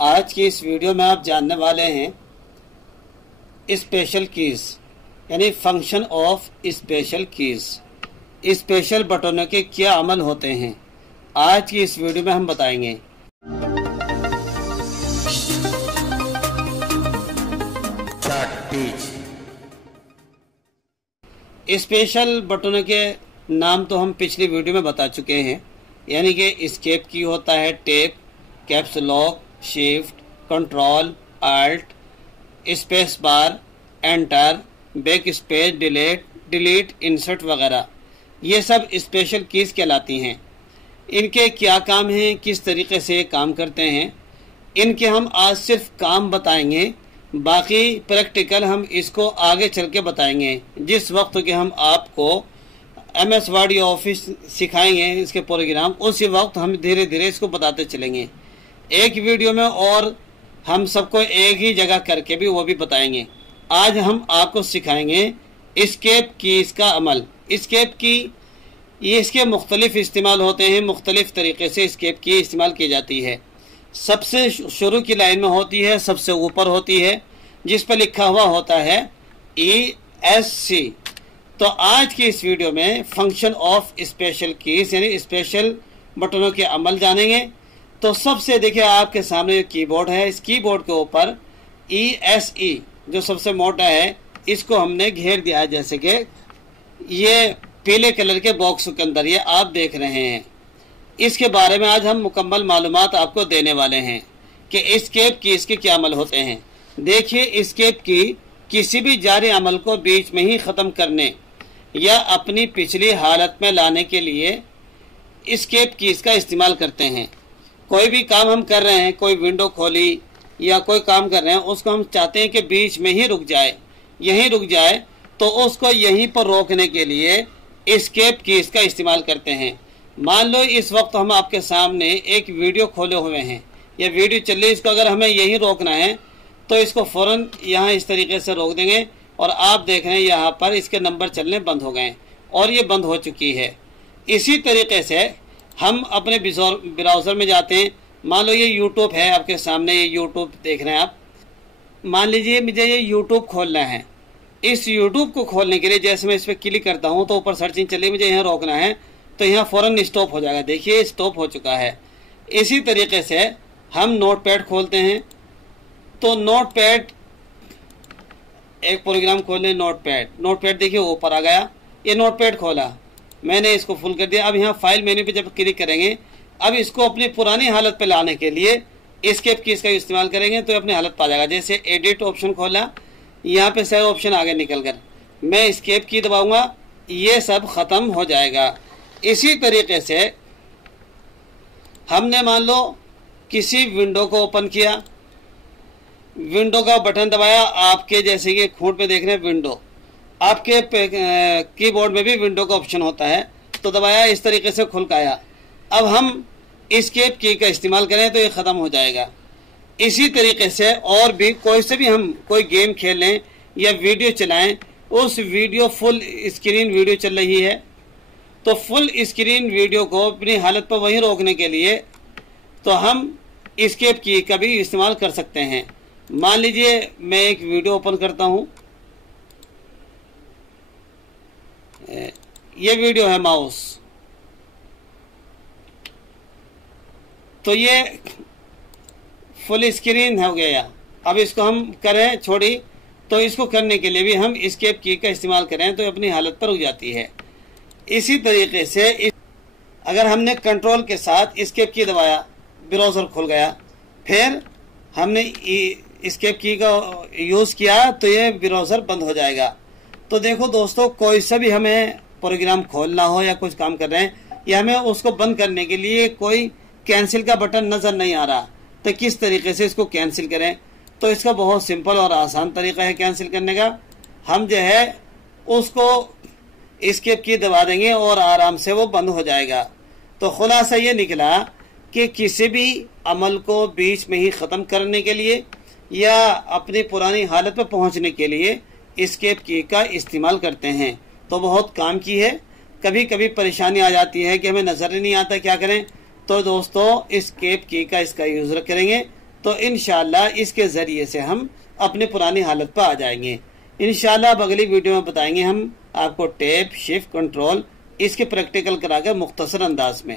आज की इस वीडियो में आप जानने वाले हैं स्पेशल कीज यानी function of special keys. Special बटनों के क्या अमल होते हैं आज की इस वीडियो में हम बताएंगे। स्पेशल बटनों के नाम तो हम पिछली वीडियो में बता चुके हैं, यानी कि एस्केप की होता है, tab, caps lock, shift, control, alt, space bar, enter, backspace, delete, insert वगैरह, ये सब स्पेशल कीज कहलाती हैं। इनके क्या काम हैं, किस तरीके से काम करते हैं, इनके हम आज सिर्फ काम बताएंगे, बाकी प्रैक्टिकल हम इसको आगे चल के बताएंगे। जिस वक्त के हम आपको MS वर्ड या ऑफिस सिखाएंगे इसके प्रोग्राम, उसी वक्त हम धीरे धीरे इसको बताते चलेंगे। एक वीडियो में और हम सबको एक ही जगह करके भी वो भी बताएंगे। आज हम आपको सिखाएंगे एस्केप की इसका अमल। एस्केप की ये इसके मुख्तलिफ इस्तेमाल होते हैं, मुख्तलिफ तरीके से एस्केप की इस्तेमाल की जाती है। सबसे शुरू की लाइन में होती है, सबसे ऊपर होती है, जिस पर लिखा हुआ होता है ESC। तो आज की इस वीडियो में फंक्शन ऑफ स्पेशल कीज यानी स्पेशल बटनों के अमल जानेंगे। तो सबसे देखिए आपके सामने कीबोर्ड है, इस कीबोर्ड के ऊपर ESE जो सबसे मोटा है इसको हमने घेर दिया है, जैसे कि ये पीले कलर के बॉक्स के अंदर ये आप देख रहे हैं। इसके बारे में आज हम मुकम्मल मालूमात आपको देने वाले हैं कि एस्केप की इसके क्या अमल होते हैं। देखिए, एस्केप की किसी भी जारी अमल को बीच में ही ख़त्म करने या अपनी पिछली हालत में लाने के लिए एस्केप की इसका इस्तेमाल करते हैं। कोई भी काम हम कर रहे हैं, कोई विंडो खोली या कोई काम कर रहे हैं, उसको हम चाहते हैं कि बीच में ही रुक जाए, यहीं रुक जाए, तो उसको यहीं पर रोकने के लिए एस्केप की इसका इस्तेमाल करते हैं। मान लो इस वक्त हम आपके सामने एक वीडियो खोले हुए हैं, ये वीडियो चल रही है, इसको अगर हमें यहीं रोकना है तो इसको फ़ौरन यहाँ इस तरीके से रोक देंगे और आप देख रहे हैं यहाँ पर इसके नंबर चलने बंद हो गए और ये बंद हो चुकी है। इसी तरीके से हम अपने ब्राउज़र में जाते हैं। मान लो ये यूट्यूब है आपके सामने, ये यूट्यूब देख रहे हैं आप। मान लीजिए मुझे ये यूट्यूब खोलना है। इस यूट्यूब को खोलने के लिए जैसे मैं इस पर क्लिक करता हूँ तो ऊपर सर्चिंग चली, मुझे यहाँ रोकना है तो यहाँ फ़ौरन स्टॉप हो जाएगा। देखिए स्टॉप हो चुका है। इसी तरीके से हम नोटपैड खोलते हैं तो नोटपैड एक प्रोग्राम खोलें, नोटपैड देखिए ऊपर आ गया। ये नोटपैड खोला, मैंने इसको फुल कर दिया। अब यहाँ फाइल मेन्यू पे जब क्लिक करेंगे, अब इसको अपनी पुरानी हालत पे लाने के लिए एस्केप की इसका इस्तेमाल करेंगे तो अपनी हालत पा जाएगा। जैसे एडिट ऑप्शन खोला, यहाँ पे सेव ऑप्शन आगे निकल कर मैं एस्केप की दबाऊंगा, ये सब ख़त्म हो जाएगा। इसी तरीके से हमने मान लो किसी विंडो को ओपन किया, विंडो का बटन दबाया, आपके जैसे कि खूंट पे देख रहे हैं विंडो, आपके कीबोर्ड में भी विंडो का ऑप्शन होता है, तो दबाया, इस तरीके से खुल गया। अब हम एस्केप की का इस्तेमाल करें तो ये ख़त्म हो जाएगा। इसी तरीके से और भी कोई से भी हम कोई गेम खेलें या वीडियो चलाएं, उस वीडियो फुल स्क्रीन वीडियो चल रही है तो फुल स्क्रीन वीडियो को अपनी हालत पर वहीं रोकने के लिए तो हम एस्केप की का भी इस्तेमाल कर सकते हैं। मान लीजिए मैं एक वीडियो ओपन करता हूं, ये वीडियो है माउस, तो ये फुल स्क्रीन हो गया। अब इसको हम करें छोड़ी, तो इसको करने के लिए भी हम एस्केप की का इस्तेमाल करें तो अपनी हालत पर रुक जाती है। इसी तरीके से अगर हमने कंट्रोल के साथ एस्केप की दबाया, ब्राउज़र खुल गया, फिर हमने एस्केप की का यूज़ किया तो ये ब्राउज़र बंद हो जाएगा। तो देखो दोस्तों, कोई सा भी हमें प्रोग्राम खोलना हो या कुछ काम कर रहे हैं या हमें उसको बंद करने के लिए कोई कैंसिल का बटन नज़र नहीं आ रहा, तो किस तरीके से इसको कैंसिल करें। तो इसका बहुत सिंपल और आसान तरीका है कैंसिल करने का। हम जो है उसको एस्केप की दबा देंगे और आराम से वो बंद हो जाएगा। तो खुलासा ये निकला कि किसी भी अमल को बीच में ही ख़त्म करने के लिए या अपनी पुरानी हालत पर पहुंचने के लिए एस्केप की का इस्तेमाल करते हैं। तो बहुत काम की है। कभी कभी परेशानी आ जाती है कि हमें नज़र ही नहीं आता क्या करें, तो दोस्तों एस्केप की का इसका यूज़ करेंगे तो इंशाल्लाह इसके ज़रिए से हम अपने पुरानी हालत पर आ जाएंगे। इंशाल्लाह अब अगली वीडियो में बताएंगे हम आपको टेप, शिफ्ट, कंट्रोल इसके प्रैक्टिकल करा के मुख्तसर अंदाज में।